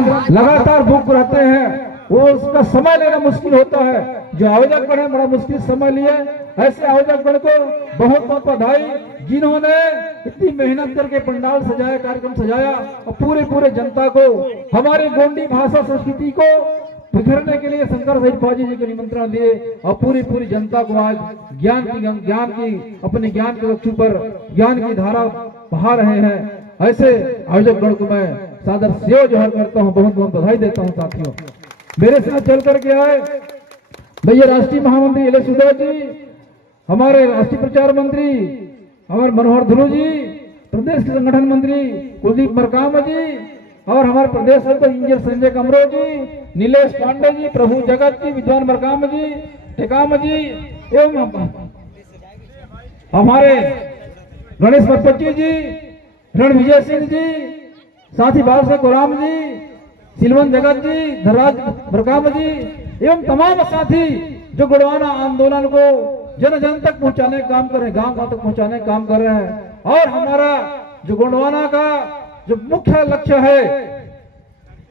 हम लगातार भूख रहते हैं, वो उसका समय लेना मुश्किल होता है। जो आयोजक गण है बड़ा मुश्किल समय लिए, ऐसे आयोजक गण को बहुत बहुत बधाई, जिन्होंने इतनी मेहनत करके पंडाल सजाया, कार्यक्रम सजाया और पूरे जनता को हमारी गोंडी भाषा संस्कृति को बिखरने के लिए शंकर सहित फौजी जी को निमंत्रण दिए और पूरी जनता को आज ज्ञान की अपने ज्ञान के वक्षु पर ज्ञान की धारा बहा रहे हैं। ऐसे आयोजक गण को मैं सादर सेवा जोहार करता हूँ, बहुत बहुत बधाई देता हूँ। साथियों, मेरे साथ चल करके आए भैया राष्ट्रीय महामंत्री एल सुधा जी, हमारे राष्ट्रीय प्रचार मंत्री हमारे मनोहर ध्रुव जी, प्रदेश के संगठन मंत्री कुलदीप मरकाम जी और हमारे प्रदेश इंजीनियर संजय कमरो जी, नीलेश पांडे जी, प्रभु जगत जी, विद्वान मरकाम जी, टेकाम जी एवं हमारे गणेश मरपच्ची जी, रणविजय सिंह जी, साथी बाल से कोराम जी, सिलवन जगत जी, धनराज मरकाम जी एवं तमाम साथी जो गोंडवाना आंदोलन को जन जन तक पहुंचाने का काम कर रहे हैं, गांव तक पहुंचाने का काम कर रहे हैं। और हमारा जो गोंडवाना का जो मुख्य लक्ष्य है,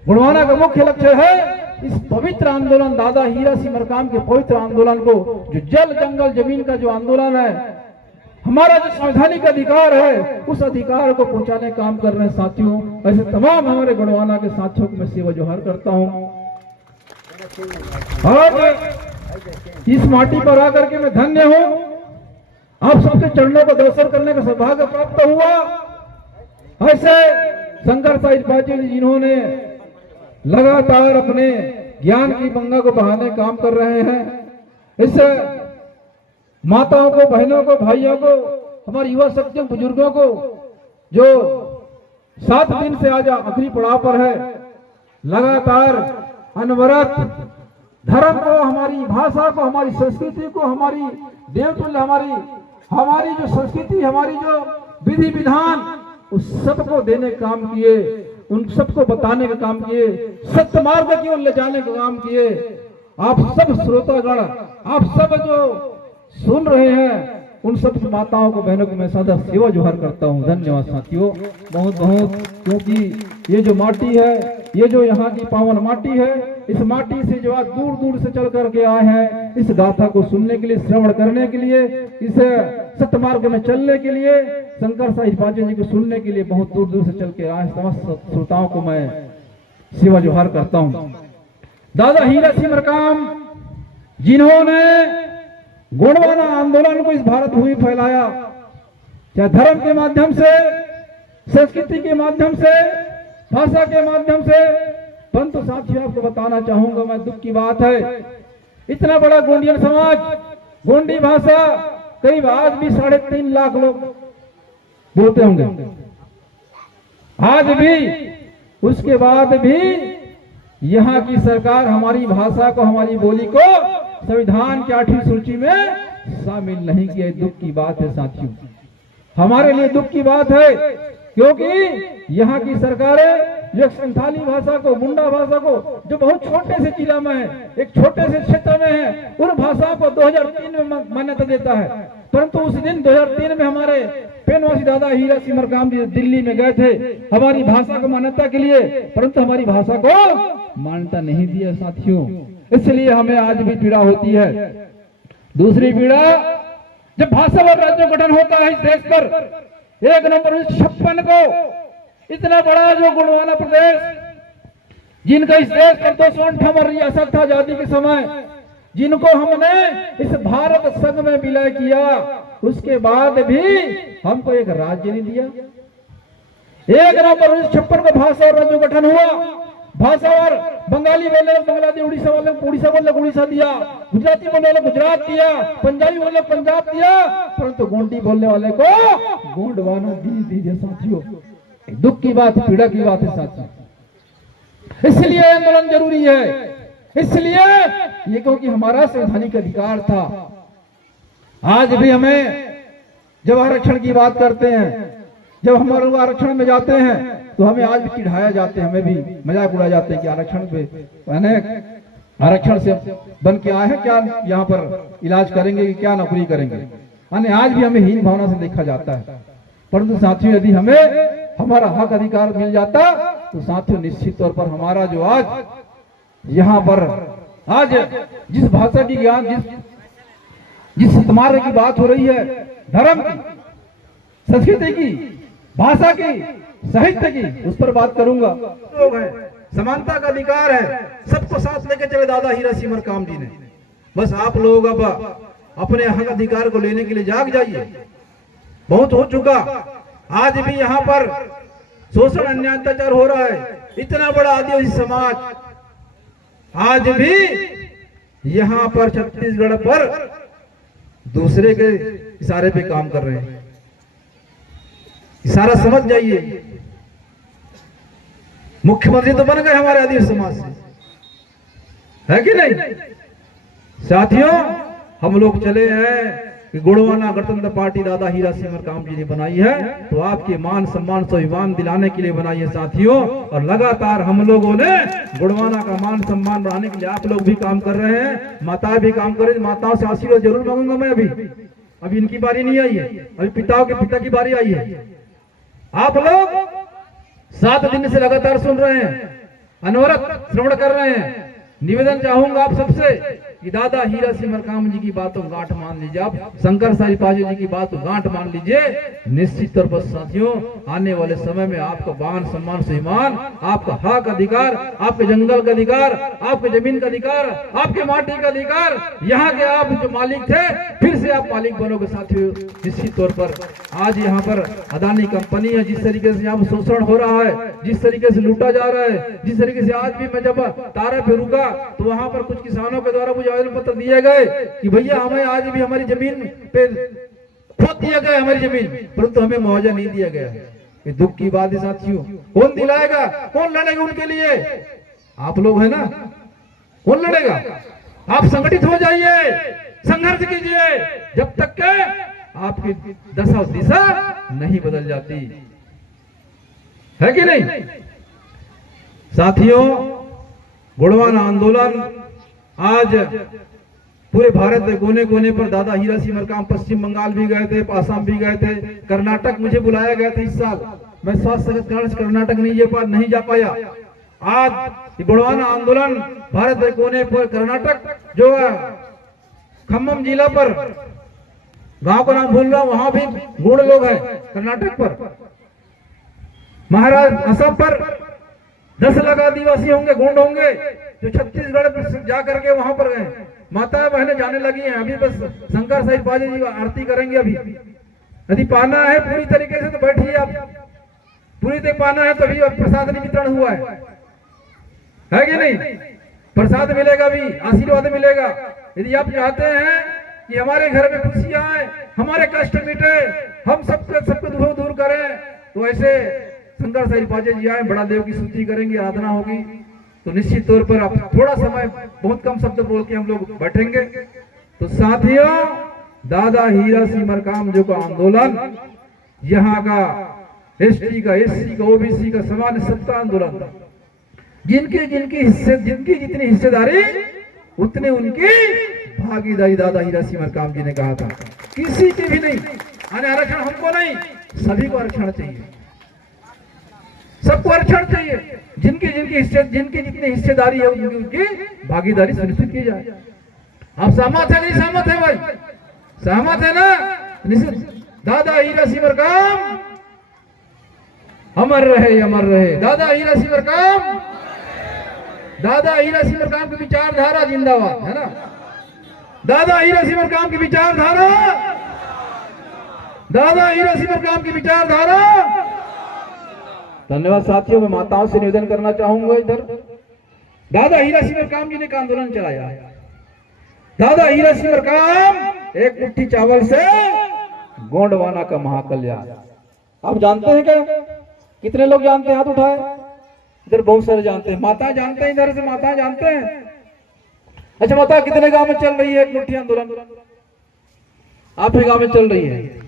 गोंडवाना का मुख्य लक्ष्य है इस पवित्र आंदोलन दादा हीरा सिंह मरकाम के पवित्र आंदोलन को, जो जल जंगल जमीन का जो आंदोलन है, हमारा जो संवैधानिक अधिकार है, उस अधिकार को पहुंचाने का काम कर रहे हैं। साथियों, ऐसे तमाम हमारे गोंडवाना के साथियों को मैं सेवा जोहार करता हूं। और इस माटी पर आकर के मैं धन्य हूं, आप सबके चरणों को दर्शन करने का सौभाग्य प्राप्त हुआ। ऐसे शंकर साहिब पाटिल जी जिन्होंने लगातार अपने ज्ञान की गंगा को बहाने काम कर रहे हैं, इससे माताओं को, बहनों को, भाइयों को, हमारे युवा शक्तियों, बुजुर्गों को जो 7 दिन से आज आखिरी पड़ाव पर है, लगातार अनवरत धर्म को, हमारी भाषा को, हमारी संस्कृति को, हमारी देवतुल्य हमारी जो संस्कृति, हमारी जो विधि विधान, उस सबको देने का काम किए, उन सबको बताने का काम किए, सत्य मार्ग की ओर ले जाने का काम किए। आप सब श्रोतागण, आप सब जो सुन रहे हैं, उन सब माताओं को, बहनों को मैं सदा सेवा जोहार करता हूं। धन्यवाद साथियों, बहुत बहुत। क्योंकि ये जो माटी है, ये जो यहाँ की पावन माटी है, इस माटी से जो आज दूर दूर से चल करके आए हैं, इस गाथा को सुनने के लिए, श्रवण करने के लिए, इस सत्य मार्ग में चलने के लिए, शंकर साहिब पाटिल जी को सुनने के लिए बहुत दूर दूर से चल के आए समस्त श्रोताओं को मैं सेवा जोहार करता हूँ। दादा हीरा सिंह मरकाम जिन्होंने गोंडवाना आंदोलन को इस भारत भूमि फैलाया, चाहे धर्म के माध्यम से, संस्कृति के माध्यम से, भाषा के माध्यम से। परंतु साथियों, आपको बताना चाहूंगा मैं, दुख की बात है, इतना बड़ा गोंडियन समाज, गोंडी भाषा करीब आज भी 3.5 लाख लोग बोलते होंगे आज भी। उसके बाद भी यहाँ की सरकार हमारी भाषा को, हमारी बोली को संविधान की 8वीं सूची में शामिल नहीं किया। दुख की बात है साथियों, हमारे लिए दुख की बात है, क्योंकि यहाँ की सरकारें जो संथाली भाषा को, मुंडा भाषा को, जो बहुत छोटे से जिला में है, एक छोटे से क्षेत्र में है, उन भाषा को 2003 में मान्यता देता है। परंतु उस दिन 2003 में हमारे पेनवासी दादा हीरा सिंह मरकाम जी दिल्ली में गए थे हमारी भाषा को मान्यता के लिए, परंतु हमारी भाषा को मान्यता नहीं दिया साथियों। इसलिए हमें आज भी पीड़ा होती है। दूसरी पीड़ा, जब भाषावार राज्य गठन होता है इस देश पर, 1 नवंबर 1956 को इतना बड़ा जो गोंडवाना प्रदेश, जिनका इस देश पर 258 रियासत था आजादी के समय, जिनको हमने इस भारत संघ में विलय किया, उसके बाद भी हमको एक राज्य नहीं दिया। 1 नवंबर 1956 को भाषा और राज्य गठन हुआ। भाषा और बंगाली बोले बांग्लादेश, उड़ीसा बोले उड़ीसा दिया, गुजराती बोलने वाले गुजरात दिया, पंजाबी बोले पंजाब दिया, परंतु गोंडी बोलने वाले को गोंडवाना दीजिए साथियों। दुख की बात, पीड़ा की बात है साथियों। इसलिए आंदोलन जरूरी है, इसलिए ये क्योंकि हमारा संवैधानिक अधिकार था। आज भी हमें जब आरक्षण की बात करते हैं, जब हम लोग आरक्षण में जाते हैं, तो हमें आज भी चिढ़ाया जाते हैं, हमें भी मजाक उड़ाया जाते हैं कि आरक्षण पे आरक्षण से बन के आए हैं, क्या यहाँ पर इलाज करेंगे कि क्या नौकरी करेंगे। आज भी हमें हीन भावना से देखा जाता है। परंतु साथियों, यदि हमें हमारा हक अधिकार मिल जाता तो साथियों निश्चित तौर पर हमारा जो आज यहाँ पर आज जिस भाषा की ज्ञान जिस तुम्हारे की बात हो रही है, धर्म की, संस्कृति की, भाषा की, साहित्य की, उस पर बात करूंगा। लोग है, समानता का अधिकार है, सबको साथ लेके चले दादा हीरा सिमर काम जी ने। बस आप लोग अब अपने हक अधिकार को लेने के लिए जाग जाइए। बहुत हो चुका, आज भी यहाँ पर शोषण अन्याय अत्याचार हो रहा है। इतना बड़ा आदिवासी समाज आज भी यहाँ पर छत्तीसगढ़ पर दूसरे के इशारे पे काम कर रहे हैं। इशारा समझ जाइए। मुख्यमंत्री तो बन गए हमारे आदिवासी समाज से, है कि नहीं साथियों? हम लोग चले हैं कि गुड़वाना गणतंत्र पार्टी दादा हीरा सिमर काम जी ने बनाई है, तो आपके मान सम्मान स्वाभिमान दिलाने के लिए बनाई है साथियों। और लगातार हम लोगों ने गुड़वाना का मान सम्मान बढ़ाने के लिए आप लोग भी काम कर रहे हैं, माताएं भी काम कर रही हैं। माताओं से आशीर्वाद जरूर मांगूंगा मैं। अभी इनकी बारी नहीं आई है, अभी पिताओं के पिता की बारी आई है। आप लोग 7 दिन से लगातार सुन रहे हैं, अनवरत श्रवण कर रहे हैं। निवेदन चाहूंगा आप सबसे कि दादा हीरा सिमर काम जी की बातों गांठ मान लीजिए, आप शंकर साई पाजी जी की बात गांठ मान लीजिए। निश्चित तौर पर साथियों आने वाले समय में आपका मान सम्मान सम्मान, आपका हक अधिकार, आपके जंगल का अधिकार, आपके जमीन का अधिकार, आपके माटी का अधिकार, यहाँ के आप जो मालिक थे फिर से आप मालिक बनोगे साथियों। निश्चित तौर पर आज यहाँ पर अदानी कंपनी है, जिस तरीके से यहाँ शोषण हो रहा है, जिस तरीके से लूटा जा रहा है, जिस तरीके से आज भी मैं जब तारा पे रुका तो वहां पर कुछ किसानों के द्वारा मुझे आवेदन पत्र दिए गए कि भैया हमें आज भी हमारी जमीन पे खोद दिया गया, हमारी जमीन, परंतु हमें मुआवजा नहीं दिया गया। ये दुख की बात है साथियों। कौन दिलाएगा, कौन लड़ेगा उनके लिए? आप लोग है ना, कौन लड़ेगा? आप संगठित हो जाइए, संघर्ष कीजिए, जब तक के आपकी दशा और दिशा नहीं बदल जाती, है कि नहीं साथियों? गुड़वाना आंदोलन आज पूरे भारत में कोने कोने पर दादा हीरा सिमर काम, पश्चिम बंगाल भी गए थे, आसाम भी गए थे, कर्नाटक मुझे बुलाया गया था इस साल। मैं स्वास्थ्य के कारण कर्नाटक नहीं जा पाया। आज गुड़वाना आंदोलन भारत के कोने पर, कर्नाटक जो है खम्मम जिला पर, गांव का नाम भूल रहा हूं, वहां भी गुड़ लोग है। कर्नाटक पर, महाराष्ट्र असम पर 10 लाख आदिवासी होंगे, गोंड होंगे, जो छत्तीसगढ़ जा करके वहां पर गए। माताएं बहनें जाने लगी हैं। अभी बस शंकर साई पाजी जी आरती करेंगे। अभी यदि पाना है पूरी तरीके से तो बैठिए, आप पूरी तरीके पाना है तभी प्रसाद वितरण हुआ है कि नहीं? प्रसाद मिलेगा, भी आशीर्वाद मिलेगा। यदि आप चाहते हैं कि हमारे घर में खुशियां आए, हमारे कष्ट मिटे, हम सबके दुख दूर करें, तो ऐसे शंकर साई पाजी जी आए, बड़ा देव की स्तुति करेंगे, आराधना होगी, तो निश्चित तौर पर आप थोड़ा समय, बहुत कम शब्द बोल के हम लोग बैठेंगे। तो साथियों दादा हीरा सिमर काम जो का आंदोलन, यहाँ का एसटी का, एससी का, ओबीसी का समान सबका आंदोलन, जिनकी जितनी हिस्सेदारी उतने उनकी भागीदारी दादा हीरा सिमर काम जी ने कहा था। किसी की भी नहीं, आरक्षण हमको नहीं, सभी को आरक्षण चाहिए, सबको आरक्षण चाहिए। जिनकी जितनी हिस्सेदारी है उनकी भागीदारी सुनिश्चित की जाए। आप सहमत है नहीं सहमत है भाई? सहमत है ना? निश्चित दादा हीरा सिमर काम अमर रहे, अमर रहे। दादा हीरा सिमर काम, दादा हीरा सिमर काम की विचारधारा जिंदाबाद, है ना? दादा हीरा सिमर काम की विचारधारा, दादा हीरा सिमर काम की विचारधारा। धन्यवाद साथियों। मैं माताओं से निवेदन करना चाहूंगा, इधर दादा हीरा सिमर काम जी ने आंदोलन चलाया। दादा हीरा सिमर काम, एक मुट्ठी चावल से गोंडवाना का महाकल्याण। आप जानते हैं क्या? कितने लोग जानते हैं? हाथ उठाए। इधर बहुत सारे जानते हैं, माता जानते हैं, इधर से माता जानते हैं। अच्छा माता, कितने गांव में चल रही है एक मुट्ठी आंदोलन? आप ही गांव में चल रही है,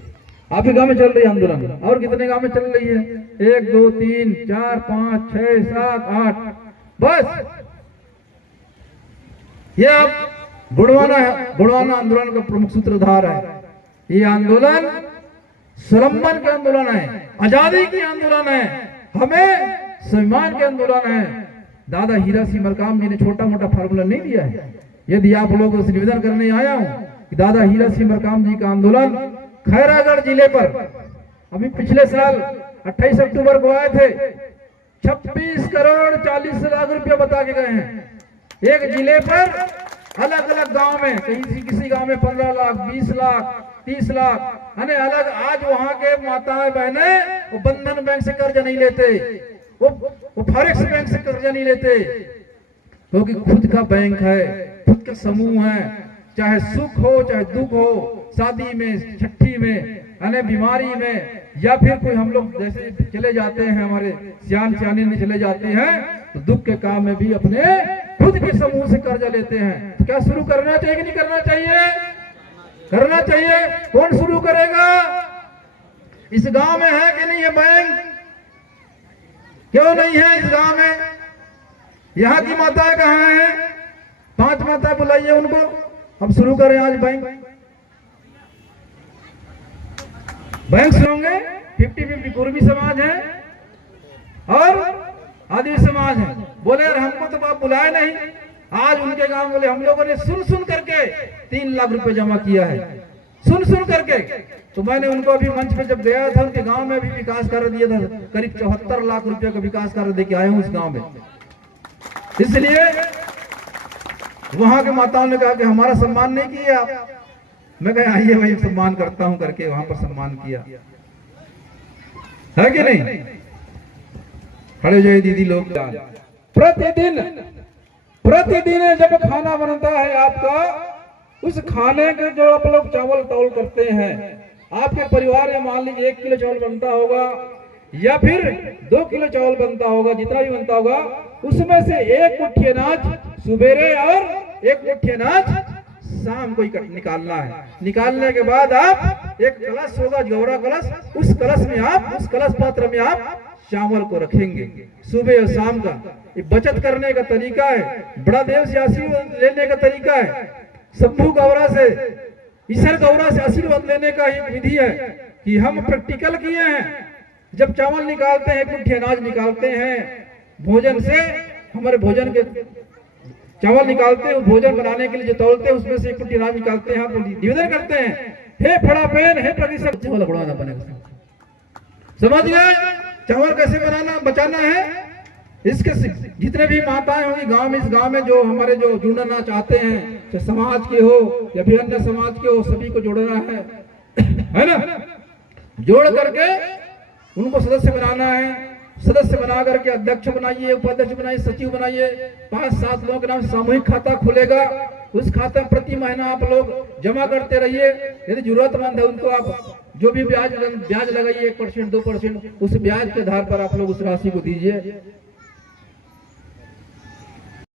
आप ही गांव में चल रही है आंदोलन। और कितने गांव में चल रही है? 1 2 3 4 5 6 7 8, बस। ये आप गुड़वाना आंदोलन का प्रमुख सूत्रधार है। ये आंदोलन स्वलंबन का आंदोलन है, आजादी की आंदोलन है। हमें स्वाभिमान के आंदोलन है। दादा हीरा सिंह मरकाम जी ने छोटा मोटा फार्मूला नहीं दिया है। यदि आप लोगों से निवेदन करने आया हूं कि दादा हीरा सिंह मरकाम जी का आंदोलन खैरागढ़ जिले पर अभी पिछले साल 28 अक्टूबर को आए थे, 26 करोड़ 40 लाख रुपया बता के गए हैं। एक जिले पर अलग अलग गांव में, कहीं किसी गांव में 15 लाख, 20 लाख, 30 लाख, यानी अलग। आज वहां के माताएं बहने वो बंधन बैंक से कर्ज नहीं लेते, वो फॉरेक्स बैंक से कर्जा नहीं लेते, क्योंकि खुद का बैंक है, खुद का समूह है। चाहे सुख हो चाहे दुख हो, शादी में, छठी में, यानी बीमारी में, या फिर कोई हम लोग जैसे चले जाते हैं, हमारे सियान सियानी में चले जाते हैं, तो दुख के काम में भी अपने खुद के समूह से कर्जा लेते हैं। तो क्या शुरू करना चाहिए कि नहीं करना चाहिए? करना चाहिए। कौन शुरू करेगा? इस गांव में है कि नहीं है बैंक? क्यों नहीं है इस गांव में? यहाँ की माताएं कहाँ हैं? 5 माताएं बुलाइए उनको, हम शुरू करें आज बैंक। बैंक से होंगे 50-50 कुर्मी समाज है और आदिवासी समाज है। बोले यार हमको तो आप बुलाए नहीं। आज उनके गांव बोले हम लोगों ने सुन करके 3 लाख रुपए जमा किया है, सुन करके। तो मैंने उनको अभी मंच पे जब गया था, उनके गांव में भी विकास कार्य दिया था, करीब 74 लाख रुपए का विकास कार्य देके आए हूं उस गांव में। इसलिए वहां के माताओं ने कहा कि हमारा सम्मान नहीं किया आप। मैं कहा आइए भाई सम्मान करता हूं करके वहां पर सम्मान किया है कि नहीं? खड़े जो दीदी लोग प्रतिदिन जब खाना बनता है आपका, उस खाने के जो आप लोग चावल तौल करते हैं, आपके परिवार में मान लीजिए 1 किलो चावल बनता होगा या फिर 2 किलो चावल बनता होगा, जितना भी बनता होगा, उसमें से 1 मुट्ठी अनाज सुबेरे और 1 मुट्ठी अनाज शाम को निकालना है। निकालने के बाद आप एक कलश होगा, गौरा कलश, उस कलश में आप, उस कलश पात्र में आप चावल को रखेंगे सुबह और शाम का। ये बचत करने का तरीका है, बड़ा देव से आशीर्वाद लेने का तरीका है, शंभू गौरा से, ईश्वर गौरा से आशीर्वाद लेने का एक विधि है कि हम प्रैक्टिकल किए हैं। जब चावल निकालते हैं, 1 मुट्ठी अनाज निकालते हैं भोजन से, हमारे भोजन के चावल निकालते हैं, भोजन बनाने के लिए जो तौलते हैं उसमें से 1 मुट्ठी अनाज निकालते हैं, हम निवेदन करते हैं, हे फड़ा पेन, हे प्रतिशत चावल उड़ाना बनेगा। समझ गए? चावल कैसे बनाना, बचाना है। इसके जितने भी माताएं होंगी गांव में, इस गांव में जो हमारे जो जुड़ना चाहते हैं, चाहे समाज के हो या फिर अन्य समाज के हो, सभी को जोड़ना है ना? जोड़ करके उनको सदस्य बनाना है। सदस्य बना करके अध्यक्ष बनाइए, उपाध्यक्ष बनाइए, सचिव बनाइए। 5-7 लोगों के नाम सामूहिक खाता खुलेगा। उस खाते में प्रति महीना आप लोग जमा करते रहिए। यदि जरूरतमंद है उनको आप जो भी ब्याज लगाइए, 1%, 2%, उस ब्याज के आधार पर आप लोग उस राशि को दीजिए।